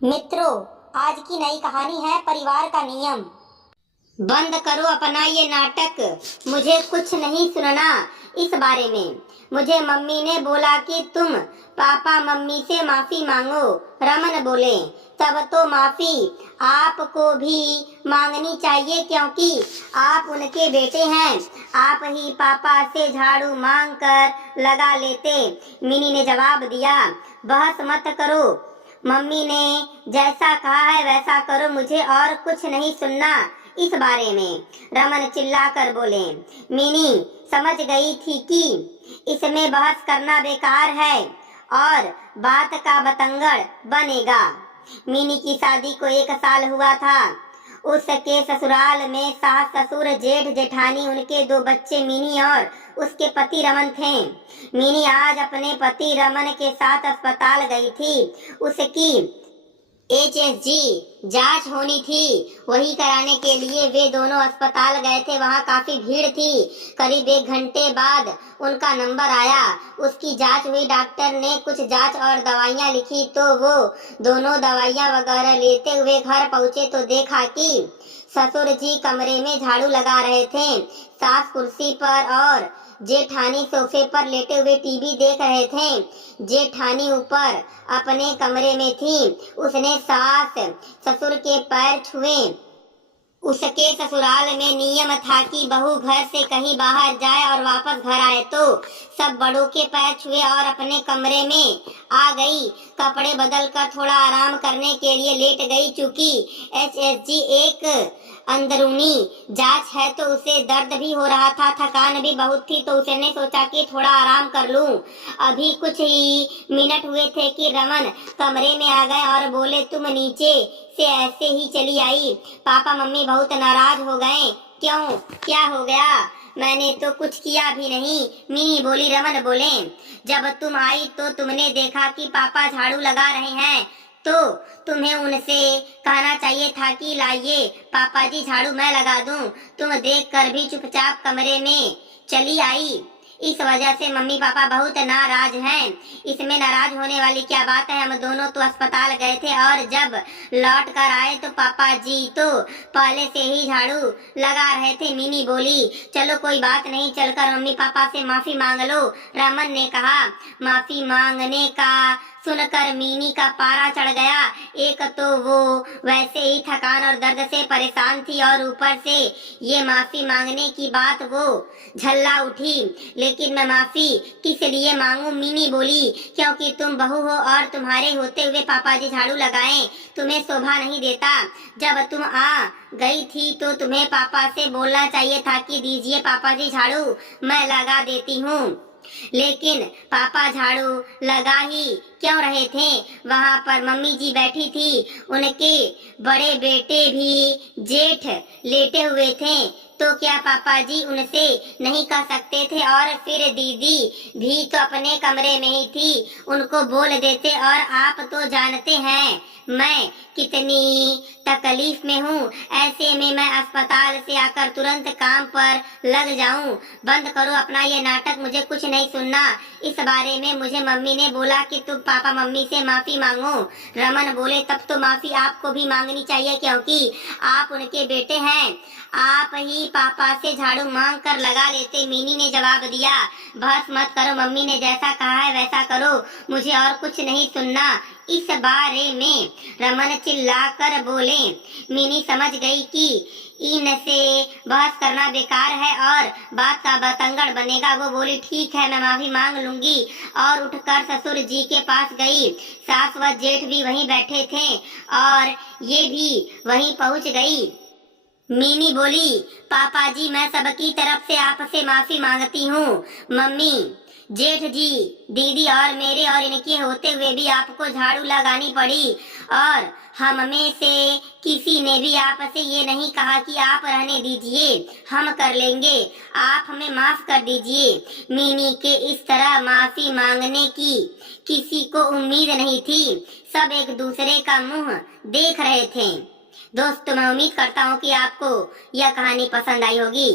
मित्रों, आज की नई कहानी है परिवार का नियम। बंद करो अपना ये नाटक, मुझे कुछ नहीं सुनना इस बारे में। मुझे मम्मी ने बोला कि तुम पापा मम्मी से माफी मांगो। रमन बोले, तब तो माफी आपको भी मांगनी चाहिए क्योंकि आप उनके बेटे हैं। आप ही पापा से झाड़ू मांग कर लगा लेते। मिनी ने जवाब दिया, बहस मत करो, मम्मी ने जैसा कहा है वैसा करो, मुझे और कुछ नहीं सुनना इस बारे में। रमन चिल्लाकर बोले। मिनी समझ गई थी कि इसमें बहस करना बेकार है और बात का बतंगड़ बनेगा। मिनी की शादी को 1 साल हुआ था। उसके ससुराल में सास ससुर जेठ जेठानी, उनके 2 बच्चे मिनी और उसके पति रमन थे। मिनी आज अपने पति रमन के साथ अस्पताल गई थी। उसकी HSG जांच होनी थी, वही कराने के लिए वे दोनों अस्पताल गए थे। वहां काफी भीड़ थी। करीब 1 घंटे बाद उनका नंबर आया। उसकी जांच हुई। डॉक्टर ने कुछ जांच और दवाइयां लिखी तो वो दोनों दवाइयां वगैरह लेते हुए घर पहुंचे तो देखा कि ससुर जी कमरे में झाड़ू लगा रहे थे। सास कुर्सी पर और जेठानी सोफे पर लेटे हुए टीवी देख रहे थे। जेठानी ऊपर अपने कमरे में थी। उसने सास ससुर के पैर छुए। उसके ससुराल में नियम था कि बहू घर से कहीं बाहर जाए और वापस घर आए तो सब बड़ों के पैर छुए और अपने कमरे में आ गई। कपड़े बदल कर थोड़ा आराम करने के लिए लेट गई। चूंकि HSG एक अंदरूनी जांच है तो उसे दर्द भी हो रहा था, थकान भी बहुत थी, तो उसने सोचा कि थोड़ा आराम कर लूं। अभी कुछ ही मिनट हुए थे कि रमन कमरे में आ गए और बोले, तुम नीचे से ऐसे ही चली आई? पापा मम्मी बहुत नाराज हो गए। क्यों, क्या हो गया? मैंने तो कुछ किया भी नहीं, मिनी बोली। रमन बोले, जब तुम आई तो तुमने देखा कि पापा झाड़ू लगा रहे हैं तो तुम्हें उनसे कहना चाहिए था कि लाइए पापा जी झाड़ू मैं लगा दूं। तुम देखकर भी चुपचाप कमरे में चली आई। इस वजह से मम्मी पापा बहुत नाराज हैं। इसमें नाराज होने वाली क्या बात है? हम दोनों तो अस्पताल गए थे और जब लौट कर आए तो पापा जी तो पहले से ही झाड़ू लगा रहे थे। मिनी बोली, चलो कोई बात नहीं, चलकर मम्मी पापा से माफी मांग लो। रमन ने कहा। माफी मांगने का सुनकर मिनी का पारा चढ़ गया। एक तो वो वैसे ही थकान और दर्द से परेशान थी और ऊपर से ये माफी मांगने की बात वो झल्ला उठी। लेकिन मैं माफी किस लिए मांगू? मिनी बोली, क्योंकि तुम बहू हो और तुम्हारे होते हुए पापा जी झाड़ू लगाएं तुम्हें शोभा नहीं देता। जब तुम आ गई थी तो तुम्हें पापा से बोलना चाहिए था कि दीजिए पापा जी झाड़ू मैं लगा देती हूँ। लेकिन पापा झाड़ू लगा ही क्यों रहे थे? वहां पर मम्मी जी बैठी थी, उनके बड़े बेटे भी जेठ लेटे हुए थे, तो क्या पापा जी उनसे नहीं कह सकते थे? और फिर दीदी भी तो अपने कमरे में ही थी, उनको बोल देते। और आप तो जानते हैं मैं कितनी तकलीफ में हूँ, ऐसे में मैं अस्पताल से आकर तुरंत काम पर लग जाऊं। बंद करो अपना ये नाटक, मुझे कुछ नहीं सुनना इस बारे में। मुझे मम्मी ने बोला कि तुम पापा मम्मी से माफी मांगो। रमन बोले, तब तो माफी आपको भी मांगनी चाहिए क्योंकि आप उनके बेटे हैं। आप ही पापा से झाड़ू मांग कर लगा लेते। मिनी ने जवाब दिया, बहस मत करो, मम्मी ने जैसा कहा है वैसा करो, मुझे और कुछ नहीं सुनना इस बारे में। रमन चिल्लाकर बोले। मिनी समझ गई कि इनसे बहस करना बेकार है और बात का बतंगड़ बनेगा। वो बोली, ठीक है, मैं माफी मांग लूंगी, और उठकर ससुर जी के पास गई। सास व जेठ भी वहीं बैठे थे और ये भी वहीं पहुंच गई। मिनी बोली, पापा जी मैं सबकी तरफ से आपसे माफी मांगती हूँ। मम्मी, जेठ जी, दीदी और मेरे और इनके होते हुए भी आपको झाड़ू लगानी पड़ी और हम में से किसी ने भी आपसे ये नहीं कहा कि आप रहने दीजिए, हम कर लेंगे, आप हमें माफ कर दीजिए। मिनी के इस तरह माफी मांगने की किसी को उम्मीद नहीं थी। सब एक दूसरे का मुंह देख रहे थे। दोस्तों, मैं उम्मीद करता हूँ कि आपको यह कहानी पसंद आई होगी।